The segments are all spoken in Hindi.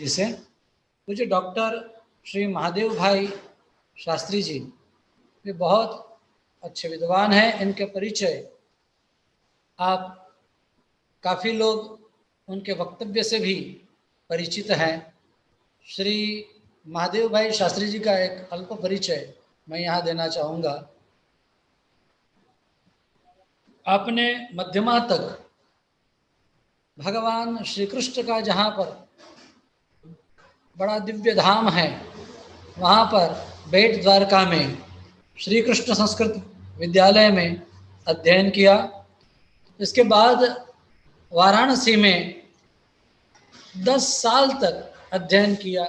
जिसे मुझे डॉक्टर श्री महादेव भाई शास्त्री जी, वे बहुत अच्छे विद्वान हैं। इनके परिचय आप काफ़ी लोग उनके वक्तव्य से भी परिचित हैं। श्री महादेव भाई शास्त्री जी का एक अल्प परिचय मैं यहाँ देना चाहूँगा। आपने मध्यमा तक भगवान श्री कृष्ण का जहाँ पर बड़ा दिव्य धाम है, वहाँ पर बेट द्वारका में श्री कृष्ण संस्कृत विद्यालय में अध्ययन किया। इसके बाद वाराणसी में 10 साल तक अध्ययन किया,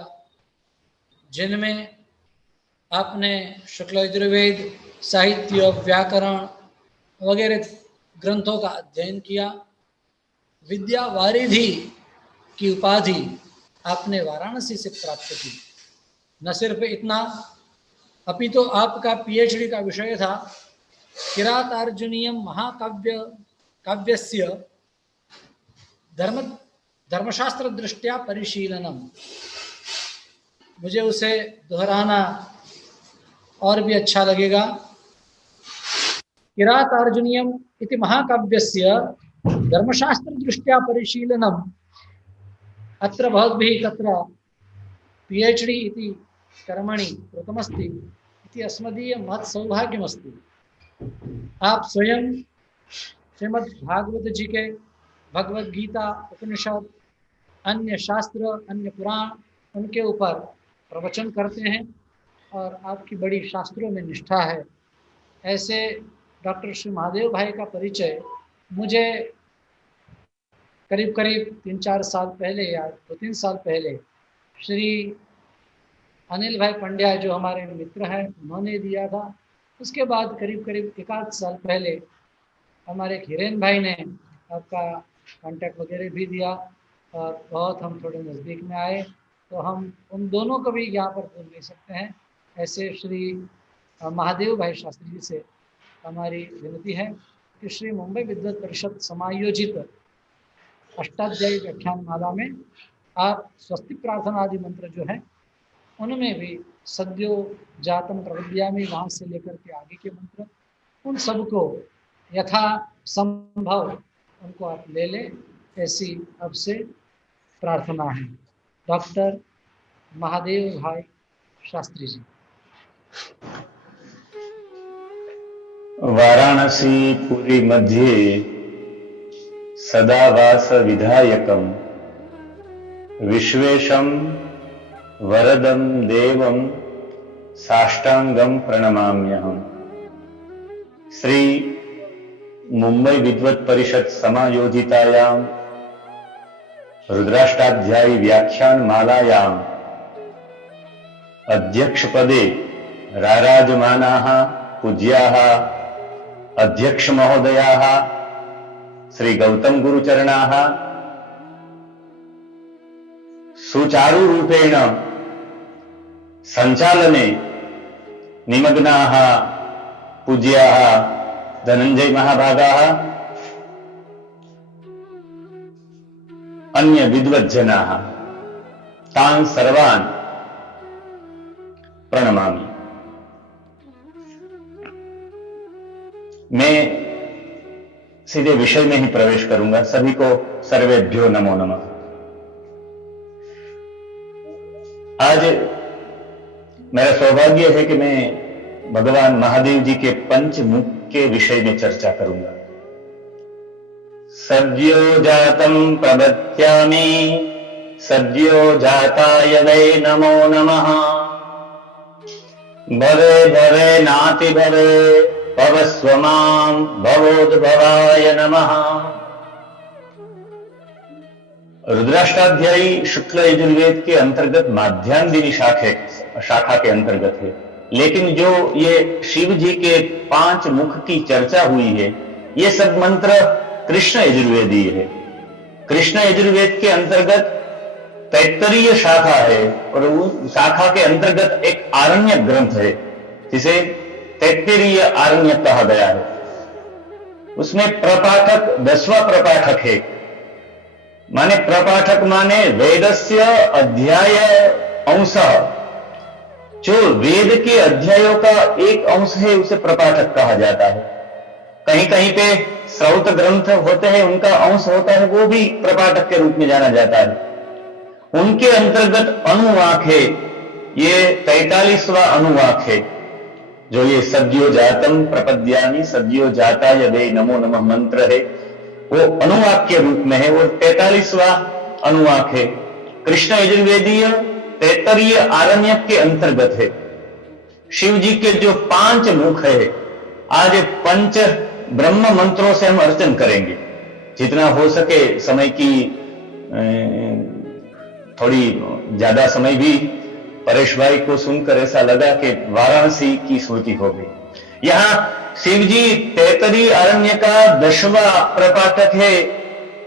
जिनमें आपने शुक्ल यजुर्वेद, साहित्य, व्याकरण वगैरह ग्रंथों का अध्ययन किया। विद्या वारिधि की उपाधि आपने वाराणसी से प्राप्त की। न सिर्फ इतना, अपितु आपका पीएचडी का विषय था किरातार्जुनीयम काव्यस्य धर्मशास्त्र दृष्टया परिशीलनम। मुझे उसे दोहराना और भी अच्छा लगेगा। किरातार्जुनीयम इति महाकाव्यस्य धर्मशास्त्र दृष्टया परिशीलनम अत्र भवद्भिः तत्र पीएचडी इति कर्मणि कृतमस्ति इति अस्मदीय महत् सौभाग्यमस्ति। आप स्वयं श्रीमद् भागवत जी के भगवद गीता, उपनिषद, अन्य शास्त्र, अन्य पुराण उनके ऊपर प्रवचन करते हैं और आपकी बड़ी शास्त्रों में निष्ठा है। ऐसे डॉक्टर श्री महादेव भाई का परिचय मुझे करीब 3-4 साल पहले या 2-3 साल पहले श्री अनिल भाई पंड्या जो हमारे मित्र हैं उन्होंने दिया था। उसके बाद करीब 1-8 साल पहले हमारे हिरेन भाई ने आपका कांटेक्ट वगैरह भी दिया और बहुत हम थोड़े नज़दीक में आए, तो हम उन दोनों को भी यहाँ पर बोल ले सकते हैं। ऐसे श्री महादेव भाई शास्त्री जी से हमारी विनती है कि श्री मुंबई विद्वत परिषद समायोजित अष्टाध्यायी व्याख्यान माला में आप स्वस्ति प्रार्थना आदि मंत्र जो है उनमें भी सद्यो जातम प्रविद्यामि वहाँ से लेकर के आगे के मंत्र, उन सबको यथा संभव उनको आप ले लें, ऐसी अब से प्रार्थना है। डॉक्टर महादेव भाई शास्त्री जी। वाराणसी पुरी मध्ये सदावास विधायकम विश्वेशम वरदम देवम साष्टांगम प्रणमाम्यहम्। श्री मुंबई विद्वत परिषद समायोजितायां रुद्राष्टाध्यायी व्याख्यान मालायां अध्यक्ष पदे राराजमानाः पूज्याः अध्यक्ष महोदयाः श्री गौतम गुरुचरणाः सुचारु रूपेण संचालने निमग्नाः पूज्याः धनंजय महाभागाः अन्य विद्वज्जनाः तान् सर्वान् प्रणमामि। मैं सीधे विषय में ही प्रवेश करूंगा। सभी को सर्वेभ्यो नमो नमः। आज मेरा सौभाग्य है कि मैं भगवान महादेव जी के पंचमुख के विषय में चर्चा करूंगा। सद्यो जातम प्रबध्यामि सद्यो जाताय वै नमो नमः। भवे भवे नाति भवे भवस्व मां भवोद्भवाय नमः। रुद्राष्टाध्यायी शुक्ल यजुर्वेद के अंतर्गत माध्यान्दिनी शाखा के अंतर्गत है, लेकिन जो ये शिव जी के 5 मुख की चर्चा हुई है, ये सब मंत्र कृष्ण यजुर्वेदी है। कृष्ण यजुर्वेद के अंतर्गत तैत्तरीय शाखा है और उस शाखा के अंतर्गत एक आरण्य ग्रंथ है जिसे तैत्तरीय आरण्य कहा गया है। उसमें प्रपाठक 10वां प्रपाठक है माने प्रपाठक माने वेदस्य अध्याय अंश, जो वेद के अध्यायों का एक अंश है उसे प्रपाठक कहा जाता है। कहीं कहीं पे श्रौत ग्रंथ होते हैं, उनका अंश होता है, वो भी प्रपाठक के रूप में जाना जाता है। उनके अंतर्गत अनुवाक है, ये 43वां अनुवाक है, जो ये सद्यो जातम प्रपद्यामि सद्यो जाताय वे नमो नमः मंत्र है, वो अनुवाक के रूप में है, वो 43वां अनुवाक है। कृष्ण यजुर्वेदीय तैत्तरीय आरण्यक के अंतर्गत है। शिव जी के जो 5 मुख है, आज 5 ब्रह्म मंत्रों से हम अर्चन करेंगे। जितना हो सके, समय की थोड़ी ज्यादा समय भी परेश भाई को सुनकर ऐसा लगा कि वाराणसी की स्मृति हो गई। यहां शिव जी तैत्तरीय आरण्य का 10वां प्रपाठक है।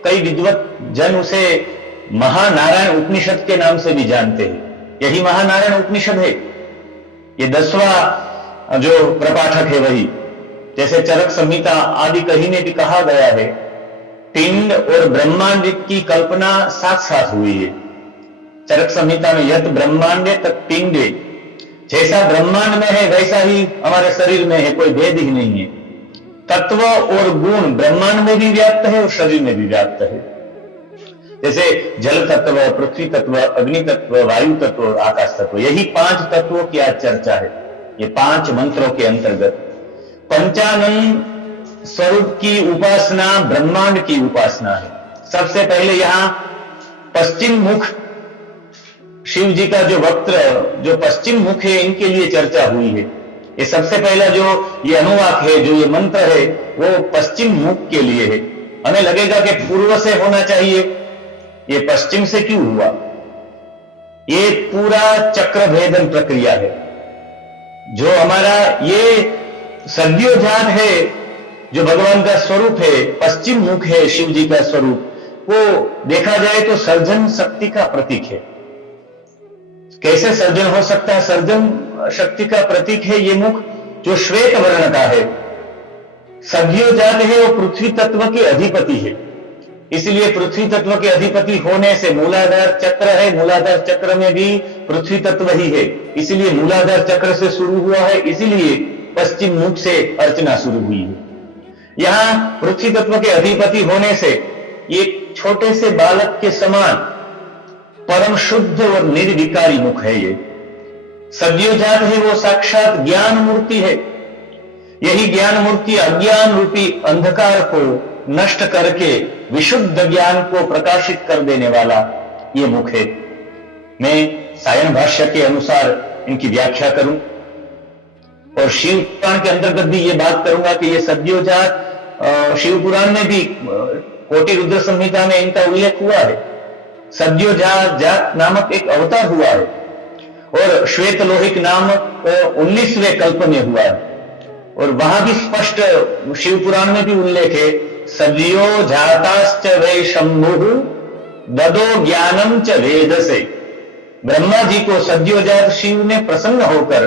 कई विद्वत जन उसे महानारायण उपनिषद के नाम से भी जानते हैं। यही महानारायण उपनिषद है, ये 10वां जो प्रपाठक है वही। जैसे चरक संहिता आदि कहीं ने भी कहा गया है, पिंड और ब्रह्मांड की कल्पना साथ साथ हुई है। चरक संहिता में यत ब्रह्मांडे तक पिंडे, जैसा ब्रह्मांड में है वैसा ही हमारे शरीर में है, कोई भेद ही नहीं है। तत्व और गुण ब्रह्मांड में भी व्याप्त है और शरीर में भी व्याप्त है। जैसे जल तत्व, पृथ्वी तत्व, अग्नि तत्व, वायु तत्व, आकाश तत्व, यही 5 तत्वों की आज चर्चा है। ये 5 मंत्रों के अंतर्गत पंचानन स्वरूप की उपासना ब्रह्मांड की उपासना है। सबसे पहले यहां पश्चिम मुख शिव जी का जो वक्त्र, जो पश्चिम मुख है, इनके लिए चर्चा हुई है। ये सबसे पहला जो ये अनुवाक है, जो ये मंत्र है, वो पश्चिम मुख के लिए है। हमें लगेगा कि पूर्व से होना चाहिए, ये पश्चिम से क्यों हुआ? ये पूरा चक्र भेदन प्रक्रिया है। जो हमारा ये सद्योजात है, जो भगवान का स्वरूप है, पश्चिम मुख है शिव जी का स्वरूप, वो देखा जाए तो सर्जन शक्ति का प्रतीक है। कैसे सर्जन हो सकता है? सर्जन शक्ति का प्रतीक है ये मुख, जो श्वेत वर्ण का है। सद्योजात है, वो पृथ्वी तत्व के अधिपति है। इसलिए पृथ्वी तत्व के अधिपति होने से मूलाधार चक्र है, मूलाधार चक्र में भी पृथ्वी तत्व ही है, इसलिए मूलाधार चक्र से शुरू हुआ है, इसलिए पश्चिम मुख से अर्चना शुरू हुई है। यहां पृथ्वी तत्व के अधिपति होने से ये छोटे से बालक के समान परम शुद्ध और निर्विकारी मुख है। ये सद्योजात है, वो साक्षात ज्ञान मूर्ति है। यही ज्ञान मूर्ति अज्ञान रूपी अंधकार को नष्ट करके विशुद्ध ज्ञान को प्रकाशित कर देने वाला ये मुख है। मैं सायन भाष्य के अनुसार इनकी व्याख्या करूं और शिव पुराण के अंतर्गत भी ये बात करूंगा कि ये सद्योजात शिव पुराण में भी कोटि रुद्र संहिता में इनका उल्लेख हुआ है। सद्योजात जात नामक एक अवतार हुआ है और श्वेत लोहिक नामक 19वें कल्प में हुआ है। और वहां भी स्पष्ट शिव पुराण में भी उल्लेख है, सद्यो जाताश्च वै शंभु ददो ज्ञानम च वेद से। ब्रह्मा जी को सद्योजात शिव ने प्रसन्न होकर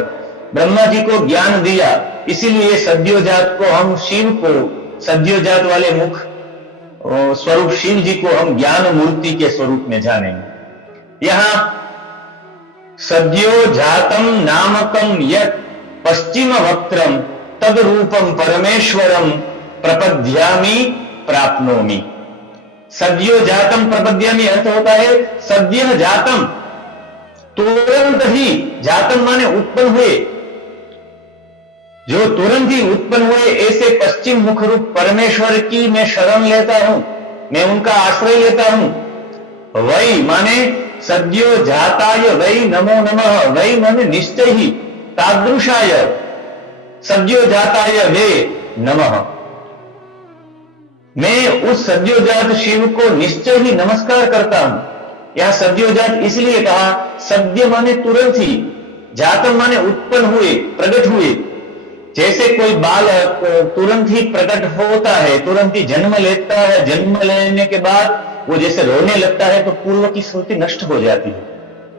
ब्रह्मा जी को ज्ञान दिया, इसीलिए सद्योजात को हम शिव को, सद्योजात वाले मुख स्वरूप शिव जी को हम ज्ञान मूर्ति के स्वरूप में जानेंगे। यहां सद्योजातम नामकम यत् पश्चिम वक्त्रम तद रूपम परमेश्वरम प्रपद्यामि प्राप्नोमि। सद्योजातम प्रपद्यामि अर्थ होता है सद्य जातम, तुरंत ही, जातम माने उत्पन्न हुए, जो तुरंत ही उत्पन्न हुए, ऐसे पश्चिम मुख रूप परमेश्वर की मैं शरण लेता हूं, मैं उनका आश्रय लेता हूं। वही माने सद्यो जाताय वही नमो नमः, वही माने निश्चय ही, तादृशाय सद्यो जाताय वे नमः। मैं उस सद्योजात शिव को निश्चय ही नमस्कार करता हूं। यह सद्योजात इसलिए कहा, सद्य माने तुरंत ही, जातम माने उत्पन्न हुए, प्रकट हुए। जैसे कोई बालक तुरंत ही प्रकट होता है, तुरंत ही जन्म लेता है, जन्म लेने के बाद वो जैसे रोने लगता है तो पूर्व की स्मृति नष्ट हो जाती है।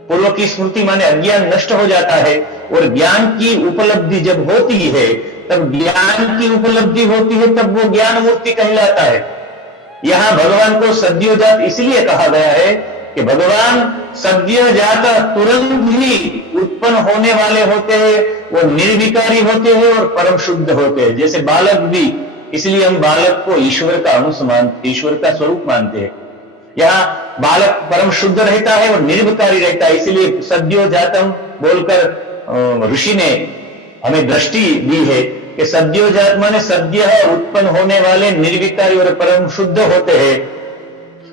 पूर्व की स्मृति माने अज्ञान नष्ट हो जाता है और ज्ञान की उपलब्धि जब होती है, तब ज्ञान की उपलब्धि होती है, तब वो ज्ञान मूर्ति कहलाता है। यहां भगवान को सद्योजात इसलिए कहा गया है कि भगवान सद्योजात तुरंत ही उत्पन्न होने वाले होते हैं, वो निर्विकारी होते हैं और परम शुद्ध होते हैं, जैसे बालक भी। इसलिए हम बालक को ईश्वर का अंश मानते, ईश्वर का स्वरूप मानते हैं। यहां बालक परम शुद्ध रहता है और निर्विकारी रहता है, इसलिए सद्योजातम बोलकर ऋषि ने हमें दृष्टि दी है कि सद्योजात माने सद्य उत्पन्न होने वाले निर्विकारी और परम शुद्ध होते हैं।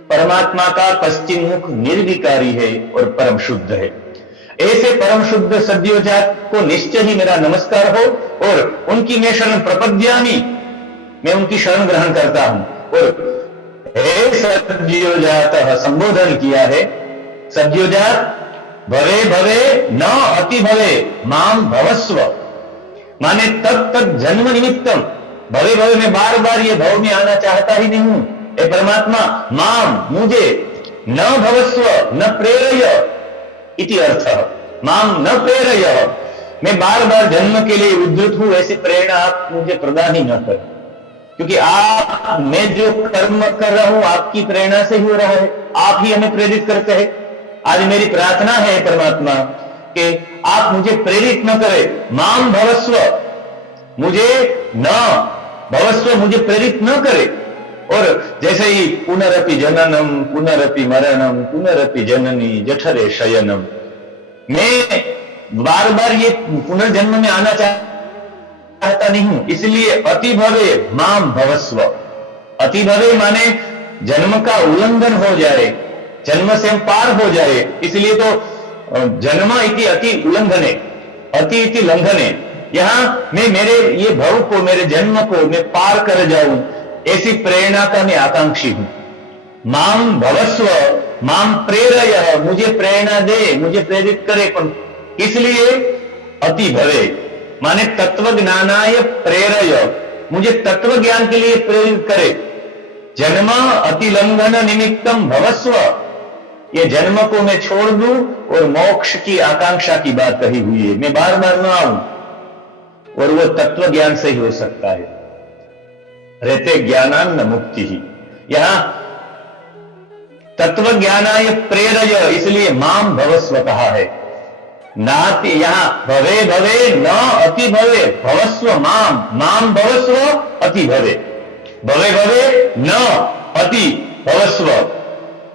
परमात्मा का पश्चिम मुख निर्विकारी है और परम शुद्ध है। ऐसे परम शुद्ध सद्योजात को निश्चय ही मेरा नमस्कार हो और उनकी मैं शरण प्रपद्यामि, मैं उनकी शरण ग्रहण करता हूं। और हे सद्योजात संबोधन किया है। सद्योजात भवे भवे न अति भवे माम भवस्व, माने तब तक जन्म निमित्तम, भवे भवे में बार बार ये भव में आना चाहता ही नहीं हूं। हे परमात्मा माम मुझे, न भवस्व न प्रेरय इति अर्थ, माम न प्रेरय, मैं बार बार जन्म के लिए उद्धृत हूं, ऐसी प्रेरणा आप मुझे प्रदान ही न कर, क्योंकि आप, मैं जो कर्म कर रहा हूं आपकी प्रेरणा से ही हो रहा है, आप ही हमें प्रेरित करते हैं। आज मेरी प्रार्थना है परमात्मा कि आप मुझे प्रेरित न करें, माम भवस्व, मुझे न भवस्व, मुझे प्रेरित न करे। और जैसे ही पुनरपि जननम पुनरपि मरणम पुनरपि जननी जठरे शयनम, मैं बार बार ये पुनर्जन्म में आना चाहता नहीं हूं, इसलिए अति भवे माम भवस्व। अति भवे माने जन्म का उल्लंघन हो जाए, जन्म से हम पार हो जाए, इसलिए तो जन्म इति अति उल्लंघने, अति इति लंघने। यहां मैं मेरे ये भव को, मेरे जन्म को मैं पार कर जाऊं, ऐसी प्रेरणा का मैं आकांक्षी हूं। माम भवस्व माम प्रेरय, मुझे प्रेरणा दे, मुझे प्रेरित करे। इसलिए अति भवे माने तत्व ज्ञानाय प्रेरय, मुझे तत्व ज्ञान के लिए प्रेरित करे। जन्म अतिलंघन निमित्तम भवस्व, ये जन्म को मैं छोड़ दूं और मोक्ष की आकांक्षा की बात कही हुई है, मैं बार बार न आऊं, और वो तत्व ज्ञान से ही हो सकता है। रहते ज्ञानान्न मुक्ति ही, यहां तत्व ज्ञानाय प्रेरय, इसलिए माम भवस्व कहा है। नाति यहां भवे भवे न अति भवे, भवस्व माम, माम भवस्व अति भवे, भवे भवे न अति भवस्व,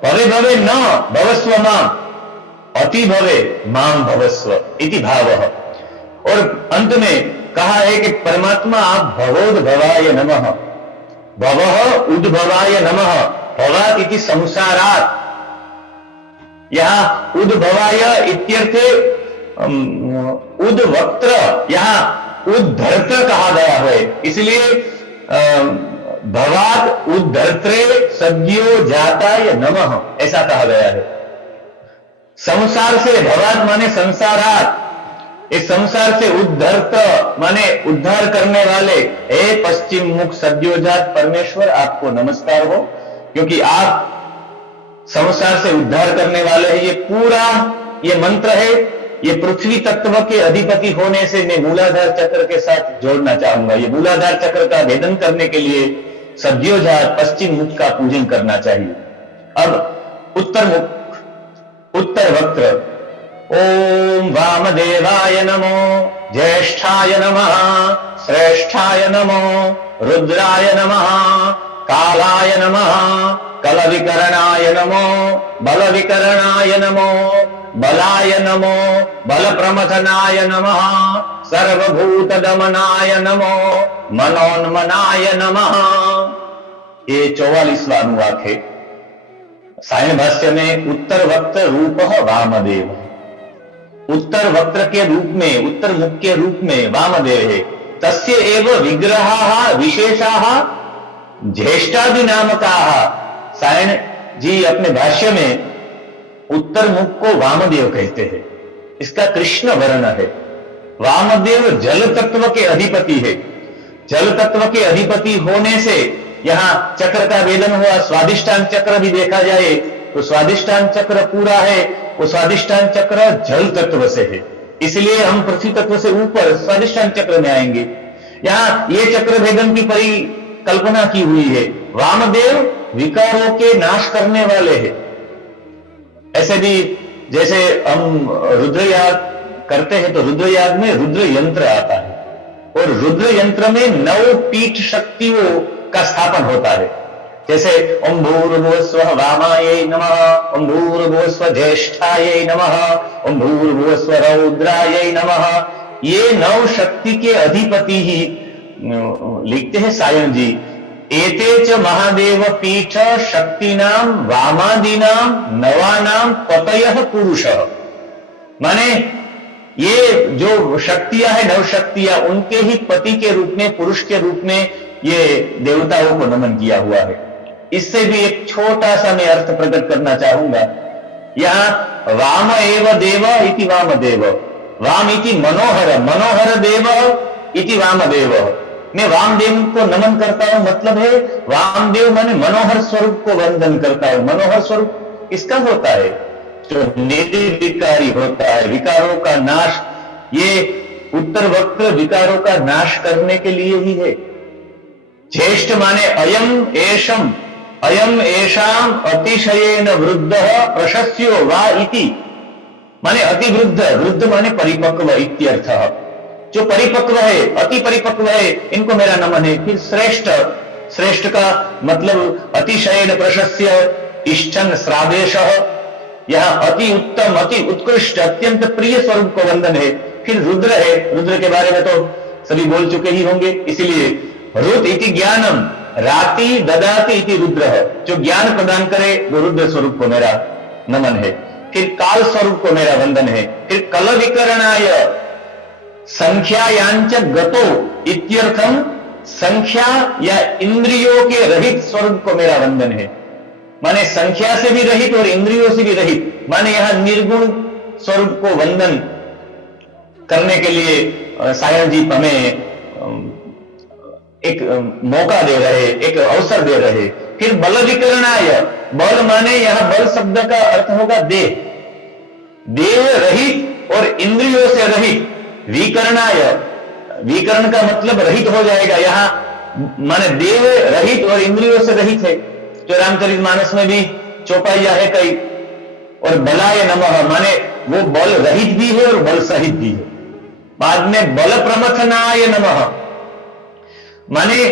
भवे भवे न भवस्व माम, अति भवे माम भवस्व इति भावः। और अंत में कहा है कि परमात्मा आप भवोद्भवाय नमः, भवः उद्भवाय नमः, भवात् इति संसारात्। यहां उद्भवाय इत्यर्थे उद्वक्त्र, यहां उद्धर्त्र कहा गया है, इसलिए भवात् उद्धर्त्रे सद्यो जाताय नमः ऐसा कहा गया है। संसार से, भवात् माने संसारात्, इस संसार से उद्धर्त माने उद्धार करने वाले, हे पश्चिम मुख सद्योजात परमेश्वर आपको नमस्कार हो, क्योंकि आप संसार से उद्धार करने वाले हैं। ये पूरा ये मंत्र है, ये पृथ्वी तत्व के अधिपति होने से मैं मूलाधार चक्र के साथ जोड़ना चाहूंगा। ये मूलाधार चक्र का भेदन करने के लिए सद्योजात पश्चिम मुख का पूजन करना चाहिए। अब उत्तर मुख, उत्तर वक्र, ओम वामदेवाय नमो, ज्येष्ठाय नमः, श्रेष्ठाय नमो, रुद्राय नमः, कालाय नमः, कलविकरणाय नमो, बलविकरणाय नमो, बलाय नमो, बलप्रमथनाय नमः, सर्वभूत दमनाय नमो, मनोन्मनाय नमः। ये 44वां अनुवाक है। सायण भाष्य में उत्तर वक्त्र रूप वामदेव, उत्तर वक्त्र के रूप में, उत्तर मुख के रूप में वामदेव है। तस्य एव विग्रहाः विशेषाः ज्येष्ठादि नामकाः। सायण जी अपने भाष्य में उत्तर मुख को वामदेव कहते हैं, इसका कृष्ण वर्ण है। वामदेव जल तत्व के अधिपति है। जल तत्व के अधिपति होने से यहां चक्र का भेदन हुआ। स्वादिष्टान चक्र भी देखा जाए तो स्वादिष्टान चक्र पूरा है, वो स्वादिष्टान चक्र जल तत्व से है, इसलिए हम पृथ्वी तत्व से ऊपर स्वादिष्टान चक्र में आएंगे। यहां ये चक्र भेदन की परिकल्पना की हुई है। वामदेव विकारों के नाश करने वाले हैं। ऐसे भी जैसे हम रुद्र याग करते हैं तो रुद्र याग में रुद्र यंत्र आता है और रुद्र यंत्र में 9 पीठ शक्तियों का स्थापन होता है। जैसे ओम भूर्भुवस्वः वामायै नमः, ओम भूर्भुवस्वः ज्येष्ठायै नमः, ओम भूर्भुवस्वः रौद्रायै नमः। ये 9 शक्ति के अधिपति ही लिखते हैं सायन जी, एते च महादेव पीठ शक्तिनाम वामादीनाम नवानाम पतयः पुरुषः। माने ये जो शक्तियां है 9 शक्तियां, उनके ही पति के रूप में, पुरुष के रूप में ये देवताओं को नमन किया हुआ है। इससे भी एक छोटा सा मैं अर्थ प्रकट करना चाहूंगा। यहां वाम एव देव इति वामदेव, वाम इति मनोहर, मनोहर देव इति वामदेव। मैं वामदेव को नमन करता हूं, मतलब है वामदेव माने मनोहर स्वरूप को वंदन करता हूं। मनोहर स्वरूप किसका होता है? जो निर्विकारी होता है, विकारों का नाश। ये उत्तर वक्र विकारों का नाश करने के लिए ही है। ज्येष्ठ माने अयम एषम, अयम एषाम अतिशयेन वृद्ध प्रशस्यो वा इति, माने अति वृद्ध, वृद्ध माने परिपक्व इत्यर्थः। जो परिपक्व है, अति परिपक्व है, इनको मेरा नमन है। फिर श्रेष्ठ, श्रेष्ठ का मतलब अतिशयेन प्रशस्य, इष्टन श्रादेशः, यहां अति उत्तम, अति उत्कृष्ट, अत्यंत प्रिय स्वरूप को वंदन है। फिर रुद्र है, रुद्र के बारे में तो सभी बोल चुके ही होंगे, इसीलिए रुद्र इति ज्ञानम राति ददाति इति रुद्र, जो ज्ञान प्रदान करे वो रुद्र स्वरूप को मेरा नमन है। फिर काल स्वरूप को मेरा वंदन है। फिर कल विकरणाय संख्यायांच गतो इत्यर्थम, संख्या या इंद्रियों के रहित स्वरूप को मेरा वंदन है। माने संख्या से भी रहित और इंद्रियों से भी रहित, माने यहां निर्गुण स्वरूप को वंदन करने के लिए सायन जी हमें एक मौका दे रहे, एक अवसर दे रहे। फिर बल विकरणाय, बल माने यहां बल शब्द का अर्थ होगा देह, देह रहित और इंद्रियों से रहित। विकरणाय, विकरण का मतलब रहित हो जाएगा, यहां माने देह रहित और इंद्रियों से रहित है। जो रामचरितमानस में भी चौपाइया है कई। और बलाय नमः माने वो बल रहित भी है और बल सहित भी है। बाद में बल प्रमथनाय नमः, माने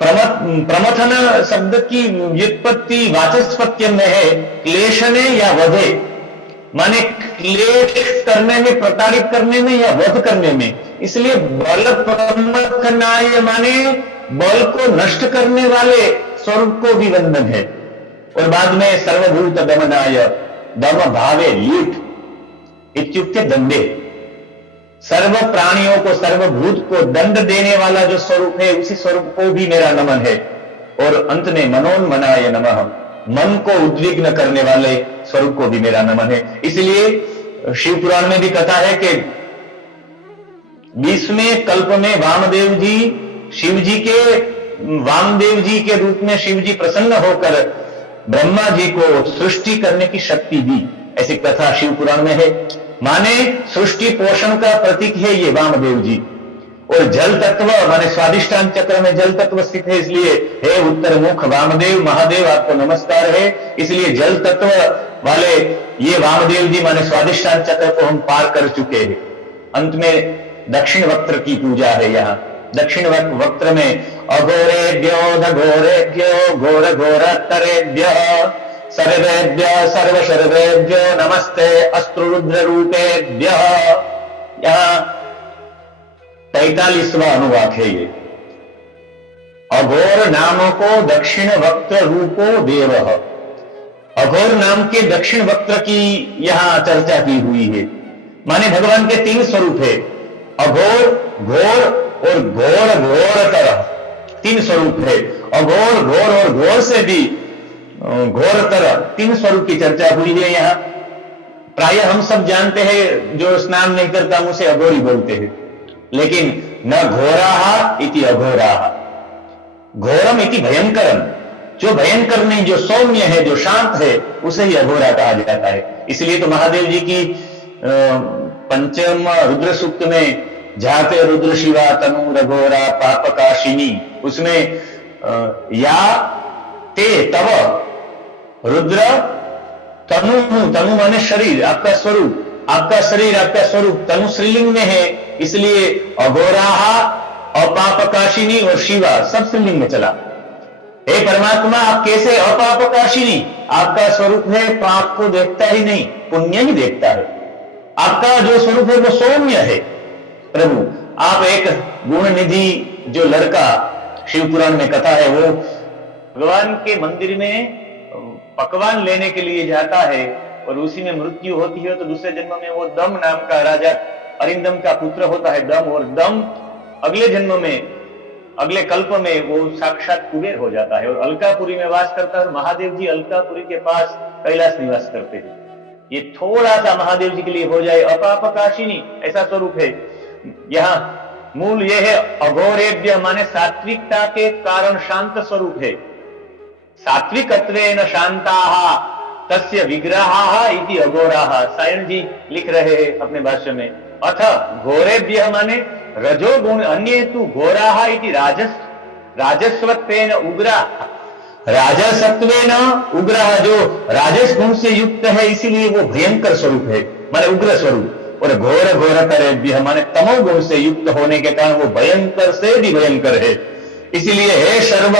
प्रमथन शब्द की व्युत्पत्ति वाचस्पत्य में है क्लेशने या वधे, माने क्लेश करने में, प्रताड़ित करने में या वध करने में। इसलिए बल प्रमथनाय माने बल को नष्ट करने वाले स्वरूप को भी वंदन है। और बाद में सर्वभूत दमनाय, दम भावे ल्यूट इत्युक्ते दंडे, सर्व प्राणियों को, सर्वभूत को दंड देने वाला जो स्वरूप है उसी स्वरूप को भी मेरा नमन है। और अंत में मनोन्मनाय नमः, मन को उद्विग्न करने वाले स्वरूप को भी मेरा नमन है। इसलिए शिव पुराण में भी कथा है कि 20वें कल्प में वामदेव जी, शिव जी के, वामदेव जी के रूप में शिव जी प्रसन्न होकर ब्रह्मा जी को सृष्टि करने की शक्ति दी। ऐसी कथा शिव पुराण में है। माने सृष्टि पोषण का प्रतीक है ये वामदेव जी। और जल तत्व माने स्वादिष्टान चक्र में जल तत्व स्थित है, इसलिए हे उत्तर मुख वामदेव महादेव आपको नमस्कार है। इसलिए जल तत्व वाले ये वामदेव जी माने स्वादिष्टान चक्र को हम पार कर चुके हैं। अंत में दक्षिण वक्त्र की पूजा है। यहाँ दक्षिण वक्त्र में अघोरेभ्यो घोरेभ्यो घोर घोरतरेभ्य सर्वेभ्य सर्व सर्वेभ्यो नमस्ते अस्त्रु रुद्र रूपेभ्य। यहाँ 43वां अनुवाक है ये। अघोर नाम को दक्षिण वक्त्र रूपो देव, अघोर नाम के दक्षिण वक्त्र की यहाँ चर्चा की हुई है। माने भगवान के 3 स्वरूप है, अघोर, घोर और घोर घोरतर, 3 स्वरूप है। अघोर, घोर और घोर से भी घोरतर, 3 स्वरूप की चर्चा हुई है यहाँ। प्राय हम सब जानते हैं जो स्नान नहीं करता उसे अघोरी बोलते हैं, लेकिन न घोराहा इति अघोराहा, घोरम इति भयंकरम, जो भयंकर नहीं, जो सौम्य है, जो शांत है, उसे ही अघोरा कहा जाता है। इसलिए तो महादेव जी की पंचम रुद्र सूक्त में जाते रुद्र शिवा तनु रघोरा पाप काशिनी, उसमें या ते तव रुद्र तनु, तनु माने शरीर, आपका स्वरूप, आपका शरीर, आपका स्वरूप तनु श्रीलिंग में है, इसलिए अघोराहा, अपापकाशिनी और शिवा सब श्रीलिंग में चला। हे परमात्मा, आप कैसे अपापकाशिनी, आपका स्वरूप है पाप को देखता ही नहीं, पुण्य ही देखता है। आपका जो स्वरूप है वो सौम्य है। प्रभु, आप एक गुण निधि जो लड़का शिव पुराण में कथा है, वो भगवान के मंदिर में पकवान लेने के लिए जाता है और उसी में मृत्यु होती है, तो दूसरे जन्म में वो दम नाम का राजा अरिंदम का पुत्र होता है दम, और दम अगले जन्म में, अगले कल्प में वो साक्षात कुबेर हो जाता है और अलकापुरी में वास करता है। और महादेव जी अलकापुरी के पास कैलाश निवास करते हैं। ये थोड़ा सा महादेव जी के लिए हो जाए अपापकाशिनी, ऐसा स्वरूप है। यहाँ मूल ये है अघोरेभ्य माने सात्विकता के कारण शांत स्वरूप है। सात्विकत्वेन शांताः तस्य विग्रहाः इति अघोराः, सायण जी लिख रहे हैं अपने भाष्य में। अथ घोरेभ्य माने रजोगुण, अन्ये तु घोराः इति राजस्वत्वेन उग्रा, राजसत्वेन उग्रः, जो राजस गुण से युक्त है इसीलिए वो भयंकर स्वरूप है, माने उग्र स्वरूप। और घोर घोरतरेभ्य माने तमो गुण से युक्त होने के कारण वो भयंकर से भी भयंकर है। इसीलिए हे सर्व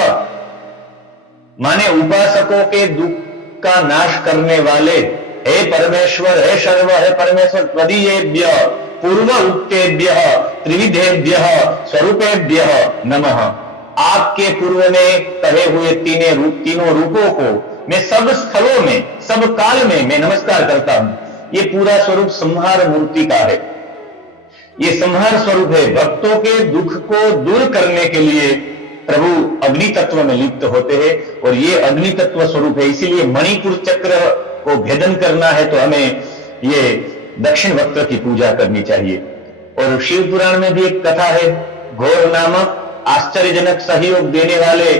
माने उपासकों के दुख का नाश करने वाले, हे परमेश्वर, हे सर्व, हे परमेश्वर, त्वदीयेभ्य पूर्व उक्तेभ्य त्रिविधेभ्य स्वरूपेभ्य नमः। आपके पूर्व में कहे हुए तीनों रूपों को मैं सब स्थलों में, सब काल में मैं नमस्कार करता हूं। ये पूरा स्वरूप संहार मूर्ति का है, ये संहार स्वरूप है। भक्तों के दुख को दूर करने के लिए प्रभु अग्नि तत्व में लिप्त होते हैं और ये अग्नि तत्व स्वरूप है। इसीलिए मणिपुर चक्र को भेदन करना है तो हमें ये दक्षिण वक्त्र की पूजा करनी चाहिए। और शिव पुराण में भी एक कथा है, घोर नामक आश्चर्यजनक सहयोग देने वाले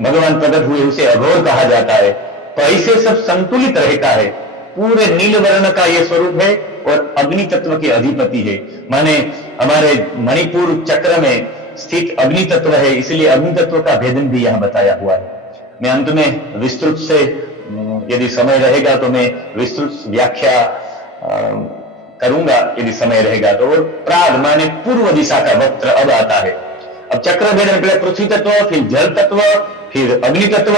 भगवान प्रकट हुए, उसे अघोर कहा जाता है। तो ऐसे सब संतुलित रहता है, पूरे नील वर्ण का ये स्वरूप है और अग्नि तत्व के अधिपति है। माने हमारे मणिपुर चक्र में स्थित अग्नि तत्व है, इसलिए अग्नि तत्व का भेदन भी यहां बताया हुआ है। मैं अंत में विस्तृत से, यदि समय रहेगा तो मैं विस्तृत व्याख्या करूंगा, यदि समय रहेगा तो। प्राग माने पूर्व दिशा का वक्त्र अब आता है। अब चक्र भेदन पहले पृथ्वी तत्व, फिर जल तत्व, फिर अग्नि तत्व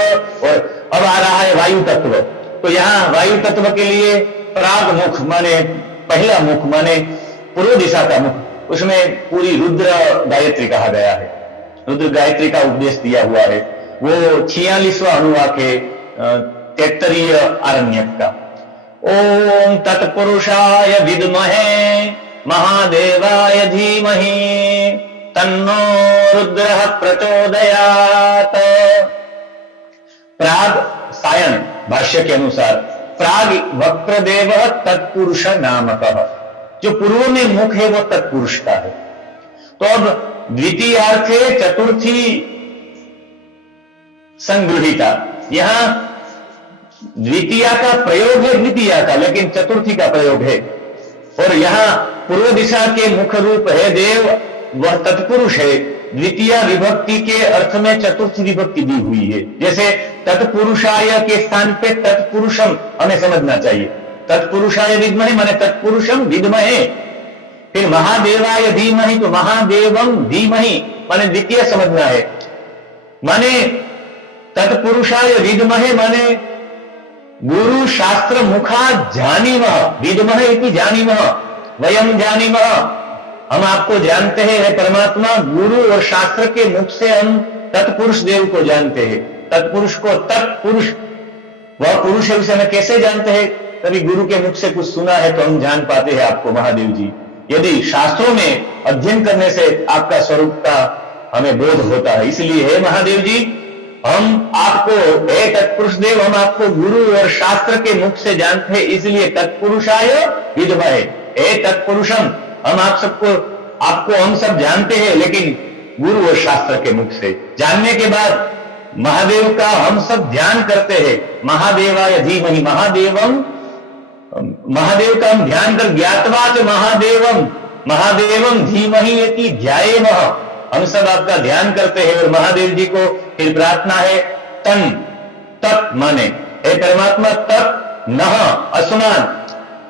और अब आ रहा है वायु तत्व। तो यहाँ वायु तत्व के लिए प्राग मुख माने पहला मुख माने पूर्व दिशा का मुख, उसमें पूरी रुद्र गायत्री कहा गया है। रुद्र गायत्री का उपदेश दिया हुआ है। वो 46वां अनुवाक है तैत्तरीय आरण्यक का। ओम तत्पुरुषाय विद्महे महादेवाय धीमहि तन्नो रुद्रः प्रचोदयात्। प्राग सायण भाष्य के अनुसार प्राग वक्रदेव तत्पुरुष नामकः, जो पूर्व में मुख है वो तत्पुरुष का है। तो अब द्वितीयार्थे चतुर्थी संगृहीता, यहां द्वितीया का प्रयोग है द्वितीया का, लेकिन चतुर्थी का प्रयोग है। और यहां पूर्व दिशा के मुख रूप है देव, वह तत्पुरुष है। द्वितीय विभक्ति के अर्थ में चतुर्थी विभक्ति दी हुई है। जैसे तत्पुरुषाय के स्थान पे तत्पुरुषम हमें समझना चाहिए। तत्पुरुषाय विद्महे माने तत्पुरुषम विद्महे, फिर महादेवाय धीमहि तो महादेवम धीमहि माने द्वितीय समझना है। माने तत्पुरुषाय विद्महे माने गुरु शास्त्र मुखा जानीमः, विद्महे इति जानीमः, वयम जानीमः, हम आपको जानते हैं। हे परमात्मा, गुरु और शास्त्र के मुख से हम तत्पुरुष देव को जानते हैं। तत्पुरुष को तत्पुरुष, वह पुरुष है, उसे हमें कैसे जानते हैं? कभी गुरु के मुख से कुछ सुना है तो हम जान पाते हैं आपको महादेव जी। यदि शास्त्रों में अध्ययन करने से आपका स्वरूप का हमें बोध होता है। इसलिए हे महादेव जी, हम आपको, हे तत्पुरुष देव, हम आपको गुरु और शास्त्र के मुख से जानते हैं, इसलिए तत्पुरुषाय विद्महे, हे तत्पुरुषम, हम आपको हम सब जानते हैं, लेकिन गुरु और शास्त्र के मुख से जानने के बाद महादेव का हम सब ध्यान करते हैं। महादेवाय धीमहि, महादेव का हम ध्यान कर, ज्ञातवा च महादेवम धीमहि इति ध्यायेमः, हम सब आपका ध्यान करते हैं। और महादेव जी को फिर प्रार्थना है तन तत् माने हे परमात्मा तत् नह अस्मान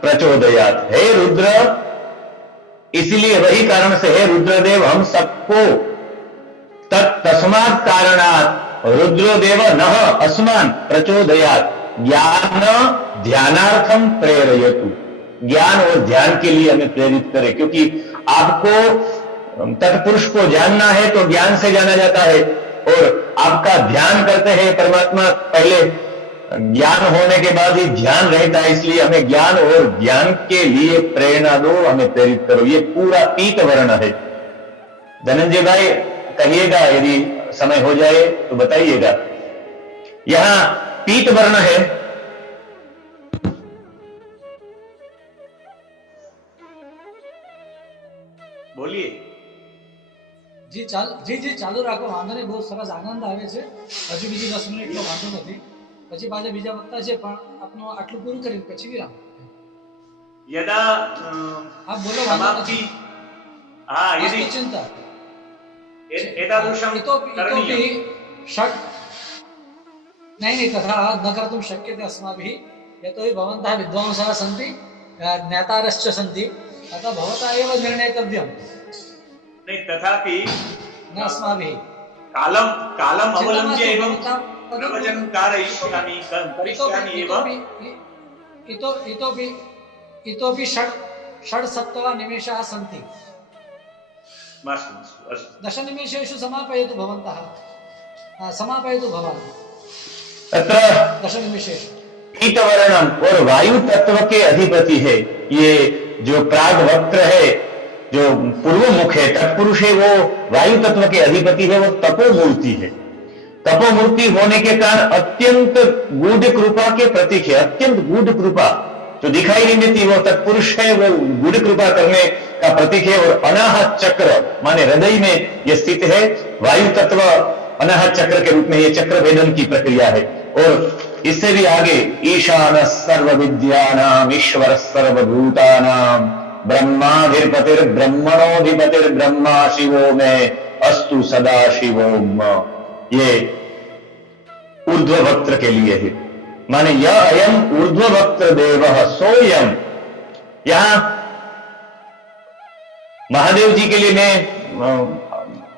प्रचोदयात, हे रुद्र, इसलिए वही कारण से हे रुद्रदेव हम सबको तस्मात् कारणात् रुद्रदेव नह अस्मान प्रचोदयात ज्ञान ध्यानार्थम प्रेरयतु, ज्ञान और ध्यान के लिए हमें प्रेरित करे, क्योंकि आपको तत्पुरुष को जानना है तो ज्ञान से जाना जाता है, और आपका ध्यान करते हैं परमात्मा पहले ज्ञान होने के बाद ही ध्यान रहता है, इसलिए हमें ज्ञान और ज्ञान के लिए प्रेरणा दो, हमें प्रेरित करो। ये पूरा पीत वर्ण है। धनंजय भाई कहिएगा, यदि समय हो जाए तो बताइएगा। यहां पीत वर्ण है। बोलिए। जी ચાલુ રાખો, વાંધો નહીં, બહુ સરસ આનંદ આવે છે। હજુ બીજી 10 મિનિટનો વાંધો નથી, પછી પાછા બીજા વક્તા છે, પણ આપનું આટલું પૂરું કરીને પછી વિરામ। यदा आप बोलो समाप्ति, हाँ यदि चिंता एतादृशं करणीयं षट् नहीं तथा न कर्तुं शक्यते अस्माभिः, यतोहि भवन्तः विद्वांसः सन्ति, ज्ञातारश्च सन्ति, अतः भवता एव निर्णेतव्यम्। नहीं तथापि न अस्माभिः कालम अवलम्ब्य एवं प्रवचनं कारयिष्यामि करिष्यामि एव। इतोपि षड् सप्तवा निमेषाः सन्ति। 10 निमेषेषु समापयतु भवन्तः, समापयतु भवान्। तत्र 10 निमेषेषु पीतवर्णम और वायु तत्व के अधिपति है ये जो प्राग वक्त्र है, जो पूर्व मुख है, तत्पुरुष है, वो वायु तत्व के अधिपति है, वो तपोमूर्ति है। तपोमूर्ति होने के कारण अत्यंत गूढ़ कृपा के प्रतीक है। अत्यंत गूढ़ कृपा जो दिखाई नहीं देती वो तत्पुरुष है, वो गूढ़ कृपा करने का प्रतीक है। और अनाहत चक्र माने हृदय में ये स्थित है। वायु तत्व अनाहत चक्र के रूप में ये चक्र भेदन की प्रक्रिया है। और इससे भी आगे ईशान सर्व विद्यानाम ईश्वर सर्वभूतानाम ब्रह्माधिपतिर ब्रह्मणोधिपतिर ब्रह्मा शिवो में अस्तु सदा शिवोम, ये ऊर्ध्व वक्त्र के लिए है। माने यह अयम ऊर्ध्व वक्त्र देवः सोयम। यहां महादेव जी के लिए मैं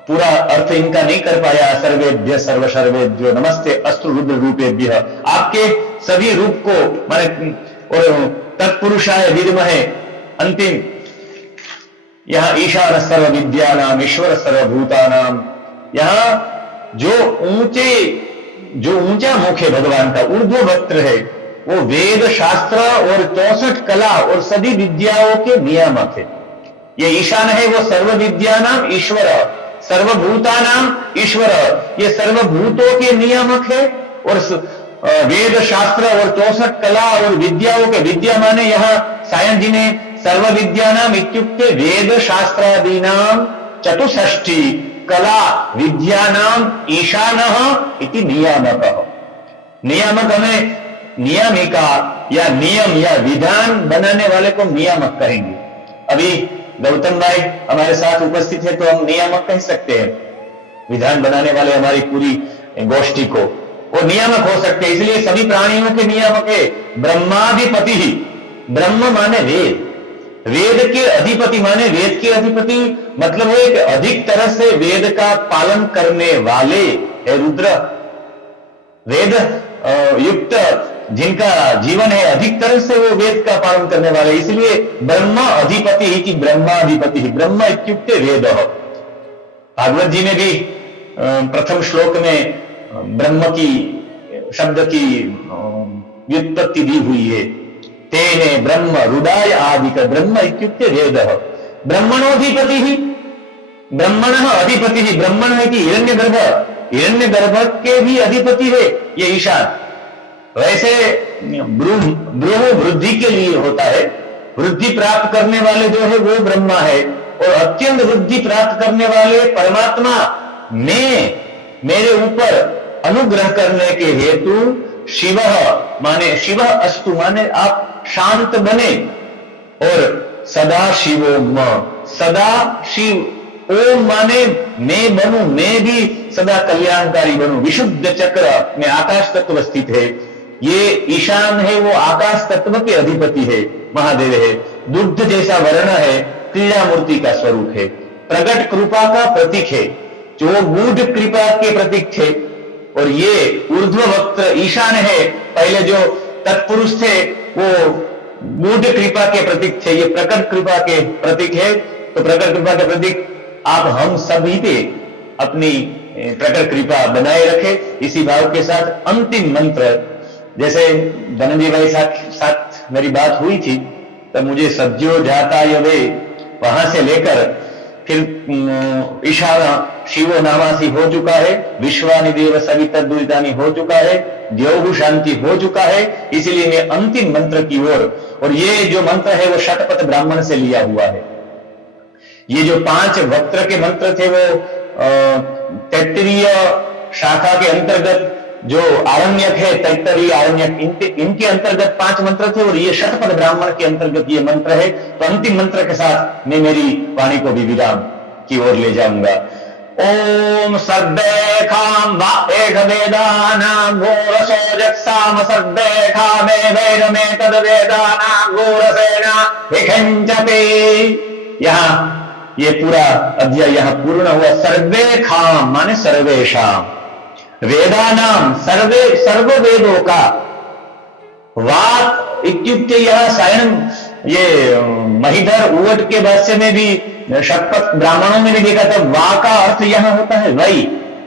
पूरा अर्थ इनका नहीं कर पाया। सर्वेभ्य सर्व सर्वेभ्यो नमस्ते अस्तु रुद्र रूपेभ्य, आपके सभी रूप को माने और तत्पुरुषाय विद्महे अंतिम। यहां ईशान सर्व विद्यानाम ईश्वर सर्वभूतानाम, यहां जो ऊंचा मुख है भगवान का, ऊर्ध्व वक्त्र है, वो वेद शास्त्र और 64 कला और सभी विद्याओं के नियामक है। ये ईशान है वो सर्व विद्यानाम ईश्वर, सर्वभूतानाम ईश्वर, ये सर्वभूतों के नियामक है। और वेद शास्त्र और 64 कला और विद्याओं के, विद्या माने यहाँ सायन जी ने सर्व विद्यानाम इत्युक्ते वेद शास्त्रादीनाम चतुष्षष्टि कला विद्यानाम ईशानः इति नियामकः। नियामक हमें नियमिका या नियम या विधान बनाने वाले को नियामक कहेंगे। अभी गौतम भाई हमारे साथ उपस्थित है तो हम नियामक कह सकते हैं। विधान बनाने वाले हमारी पूरी गोष्ठी को वो नियामक हो सकते हैं। इसलिए सभी प्राणियों के नियामक है। ब्रह्माधिपति ही, ब्रह्म माने वेद, वेद के अधिपति माने वेद के अधिपति मतलब है कि अधिक तरह से वेद का पालन करने वाले है रुद्र। वेद युक्त जिनका जीवन है अधिक तरह से वो वेद का पालन करने वाले, इसलिए ब्रह्म अधिपति ही कि ब्रह्माधिपति ही। ब्रह्म इत्युक्ते वेद। भागवत जी में भी प्रथम श्लोक में ब्रह्म की शब्द की व्युत्पत्ति दी हुई है। तेने ब्रह्म हृदय आदि का ब्रह्म इत्युक्ते वेद। ब्रह्मणोधिपति ही, ब्रह्मण अधिपति ही, ब्रह्मण है कि हिरण्यगर्भ के भी अधिपति है ये ईशान। वैसे ब्रूह वृद्धि के लिए होता है, वृद्धि प्राप्त करने वाले जो है वो ब्रह्मा है। और अत्यंत वृद्धि प्राप्त करने वाले परमात्मा ने मेरे ऊपर अनुग्रह करने के हेतु शिव माने शिव अस्तु माने आप शांत बने। और सदा शिवोम, सदा शिव, ओम माने मैं बनूं, मैं भी सदा कल्याणकारी बनूं। विशुद्ध चक्र में आकाश तत्व स्थित है। ये ईशान है, वो आकाश तत्व के अधिपति है, महादेव है। दुग्ध जैसा वर्ण है, क्रीड़ा मूर्ति का स्वरूप है, प्रगट कृपा का प्रतीक है, जो गूढ़ कृपा के प्रतीक थे। और ये ऊर्ध्व वक्त्र ईशान है, पहले जो तत्पुरुष थे वो गूढ़ कृपा के प्रतीक थे, ये प्रकट कृपा के प्रतीक है। तो प्रकट कृपा के प्रतीक आप हम सभी पे अपनी प्रकट कृपा बनाए रखे। इसी भाव के साथ अंतिम मंत्र, जैसे धनंजय भाई साथ मेरी बात हुई थी, तब मुझे सज्जो जाता यवे वहां से लेकर फिर ईशाना शिवो नामासी हो चुका है, विश्वानि देव सविता दुरितानि हो चुका है, द्योहु शांति हो चुका है। इसीलिए मैं अंतिम मंत्र की ओर, और ये जो मंत्र है वो शतपथ ब्राह्मण से लिया हुआ है। ये जो 5 वक्त्र के मंत्र थे वो तैत्तरीय शाखा के अंतर्गत जो आरण्यक है, तैत्तरीय आरण्यक, इनके अंतर्गत 5 मंत्र थे, और ये शतपथ ब्राह्मण के अंतर्गत ये मंत्र है। तो अंतिम मंत्र के साथ मैं मेरी वाणी को भी विराम की ओर ले जाऊंगा। ओम सर्वे खाम वा एक वेदानां घोरसो जत्साम सर्वे खामे वेद में तद वेदानां घोरसेना विखंचते। यहाँ ये पूरा अध्याय यहाँ पूर्ण हुआ। सर्वे खाम माने सर्वेशाम, वेदानाम सर्वे सर्व वेदों का, वाक इत्युक्ते यह सायण, ये महिधर उवट के भाष्य में भी, शतपथ ब्राह्मणों में भी देखा था, वा का अर्थ यहां होता है वही,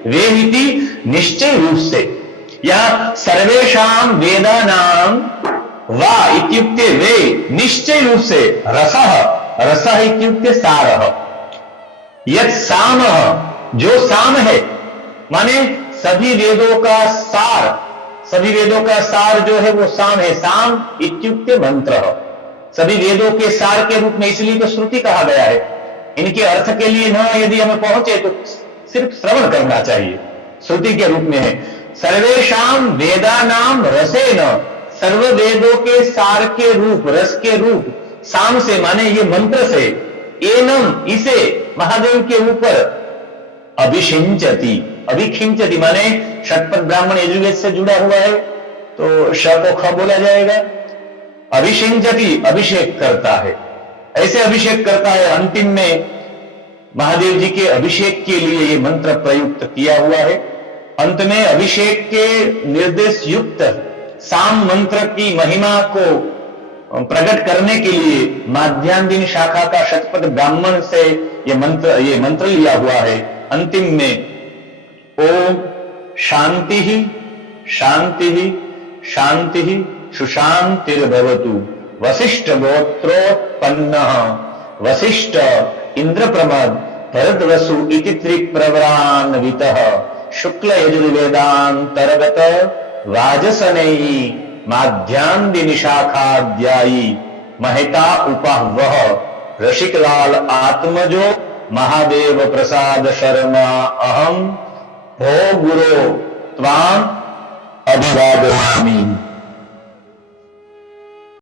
वे इति निश्चय रूप से। यह सर्वेशाम वेदानाम वा इत्युक्ते वे निश्चय रूप से, रसः रसः इत्युक्ते सारः, यत् सामः जो साम है, माने सभी वेदों का सार, सभी वेदों का सार जो है वो साम है। साम इत्युक्ते मंत्र, सभी वेदों के सार के रूप में, इसलिए तो श्रुति कहा गया है। इनके अर्थ के लिए न यदि हमें पहुंचे तो सिर्फ श्रवण करना चाहिए, श्रुति के रूप में है। सर्वेशाम वेदानाम रसेन, सर्व वेदों के सार के रूप, रस के रूप, साम से माने ये मंत्र से, एनम इसे महादेव के ऊपर, अभिषिंचति, अभिखिंचति माने शतपथ ब्राह्मण यजुर्वेद से जुड़ा हुआ है तो श को ख बोला जाएगा। अभिषिंचति अभिषेक करता है, ऐसे अभिषेक करता है। अंतिम में महादेव जी के अभिषेक के लिए ये मंत्र प्रयुक्त किया हुआ है। अंत में अभिषेक के निर्देश युक्त साम मंत्र की महिमा को प्रकट करने के लिए माध्यान्दिनी शाखा का शतपथ ब्राह्मण से ये मंत्र लिया हुआ है। अंतिम में ओम शांति ही शांति ही शांति ही सुशांतिर्भवतु, वशिष्ठ गोत्रोत्पन्न वशिष्ठ इंद्रप्रमद भरद्वसु इति त्रिप्रवरान्वितः शुक्ल यजुर्वेदांतर्गत वाजसनेयी माध्यान्दिनी शाखाध्यायी महता उपहवः रसिकलाल आत्मजो महादेव प्रसाद शर्मा अहम भो गुरो त्वां अभिवादयामि।